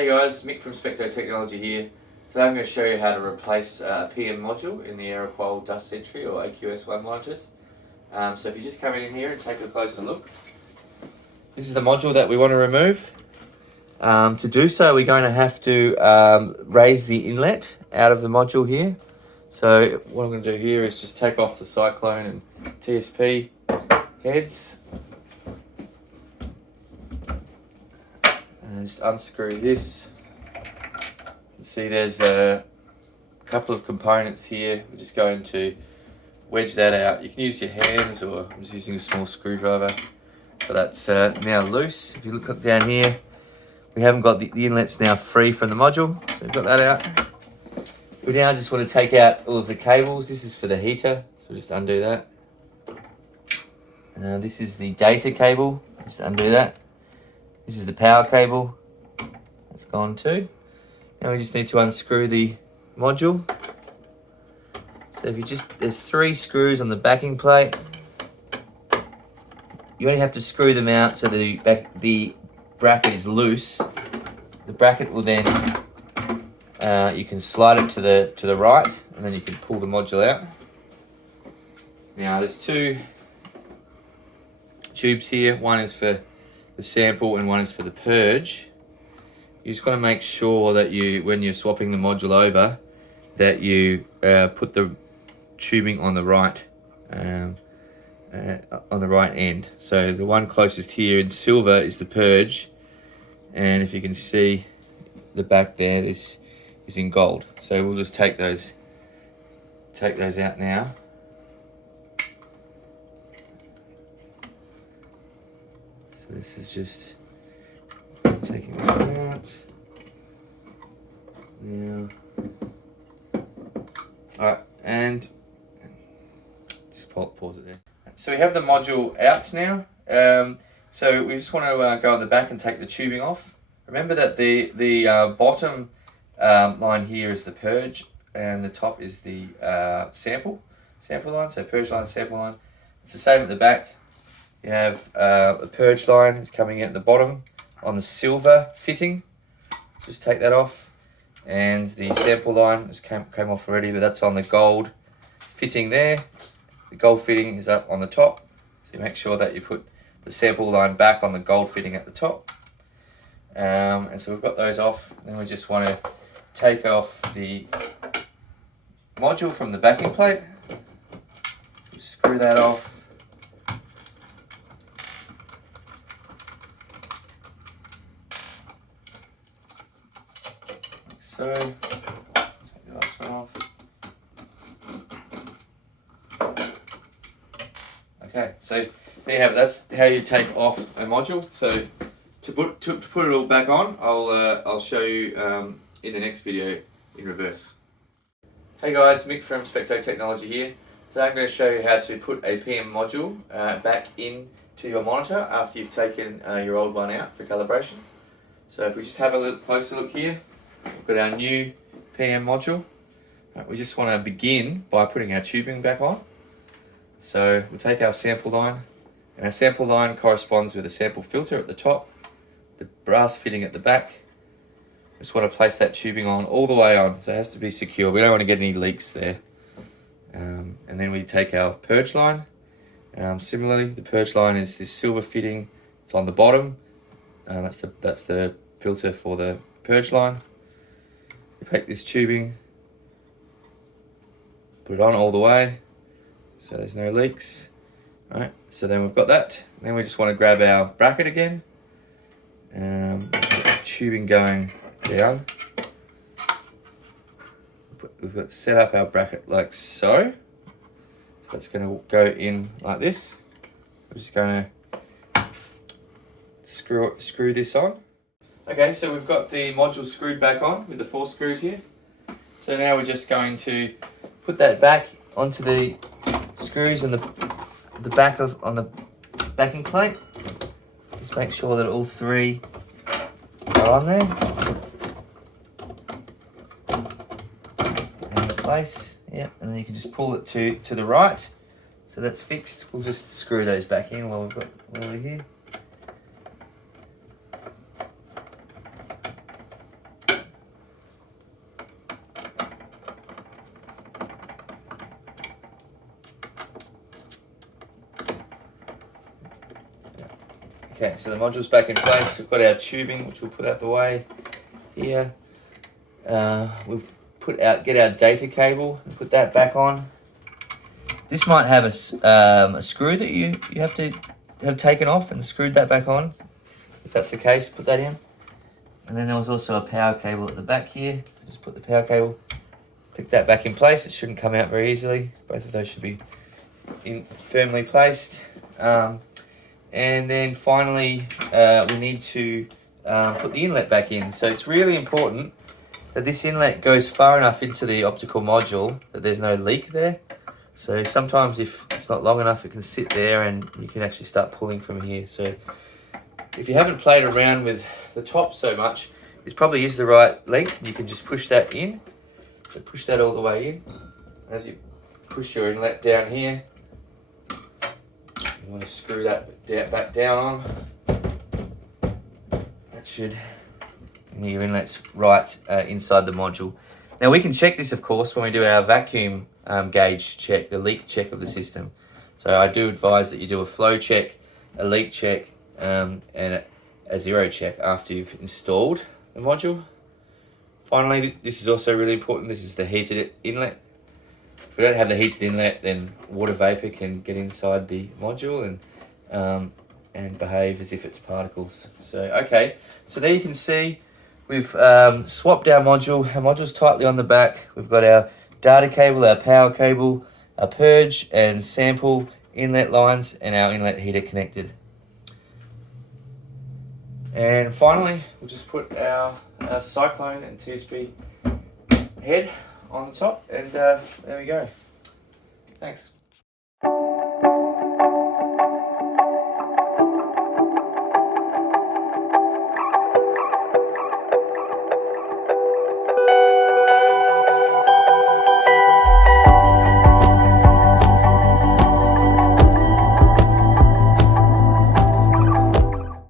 Hey guys, Mick from Specto Technology here. Today I'm going to show you how to replace a PM module in the Aeroqual dust sentry or AQS1 monitors. So if you just come in here and take a closer look. This is the module that we want to remove. To do so we're going to have to raise the inlet out of the module here. So what I'm going to do here is just take off the Cyclone and TSP heads. And just unscrew this. You can see there's a couple of components here. We're just going to wedge that out. You can use your hands, or I'm just using a small screwdriver. But that's now loose. If you look down here, we haven't got the inlet's now free from the module, so we've got that out. We now just want to take out all of the cables. This is for the heater, so just undo that. This is the data cable, just undo that. This is the power cable, that's gone too. Now we just need to unscrew the module. So if you there's 3 screws on the backing plate. You only have to screw them out so the bracket is loose. The bracket will then, you can slide it to the right, and then you can pull the module out. Now there's 2 tubes here. One is for the sample and one is for the purge. You just got to make sure that when you're swapping the module over, that you put the tubing on the right end. So the one closest here in silver is the purge, and if you can see the back there, this is in gold. So we'll just take those out now. So this is just taking this one out. Now, alright, and just pause it there. So we have the module out now. So we just want to go on the back and take the tubing off. Remember that the bottom line here is the purge, and the top is the sample line. So purge line, sample line. It's the same at the back. You have a purge line is coming in at the bottom on the silver fitting. Just take that off, and the sample line just came off already, but that's on the gold fitting there. The gold fitting is up on the top, so you make sure that you put the sample line back on the gold fitting at the top. And so we've got those off. Then we just want to take off the module from the backing plate. Just screw that off. So, take the last one off. Okay, so there you have it. That's how you take off a module. So to put it all back on, I'll show you in the next video in reverse. Hey guys, Mick from Specto Technology here. Today I'm going to show you how to put a PM module back into your monitor after you've taken your old one out for calibration. So if we just have a little closer look here, we've got our new PM module. We just want to begin by putting our tubing back on. So we'll take our sample line, and our sample line corresponds with a sample filter at the top, the brass fitting at the back. Just want to place that tubing on all the way on, so it has to be secure. We don't want to get any leaks there. And then we take our purge line. Similarly, the purge line is this silver fitting. It's on the bottom. That's the filter for the purge line. We take this tubing, put it on all the way, so there's no leaks. Alright, so then we've got that. Then we just want to grab our bracket again. Get the tubing going down. We've got to set up our bracket like so. So that's going to go in like this. We're just going to screw this on. Okay, so we've got the module screwed back on with the 4 screws here. So now we're just going to put that back onto the screws and the back on the backing plate. Just make sure that all 3 are on there. And in place, yeah, and then you can just pull it to the right. So that's fixed. We'll just screw those back in while we're here. Okay, so the module's back in place. We've got our tubing, which we'll put out the way here. We'll get our data cable and put that back on. This might have a screw that you have to have taken off and screwed that back on. If that's the case, put that in. And then there was also a power cable at the back here. So just put the power cable, click that back in place. It shouldn't come out very easily. Both of those should be firmly placed. And then finally, we need to put the inlet back in. So it's really important that this inlet goes far enough into the optical module that there's no leak there. So sometimes if it's not long enough, it can sit there and you can actually start pulling from here. So if you haven't played around with the top so much, this probably is the right length. You can just push that in. So push that all the way in. As you push your inlet down here, you want to screw that back down. That should, your inlet's right inside the module. Now we can check this, of course, when we do our vacuum gauge check, the leak check of the system. So I do advise that you do a flow check, a leak check, and a zero check after you've installed the module. Finally, this is also really important. This is the heated inlet. If we don't have the heated inlet, then water vapor can get inside the module and behave as if it's particles. So okay, so there you can see we've swapped our module. Our module's tightly on the back. We've got our data cable, our power cable, our purge and sample inlet lines, and our inlet heater connected. And finally, we'll just put our cyclone and TSP head on the top, and there we go. Thanks.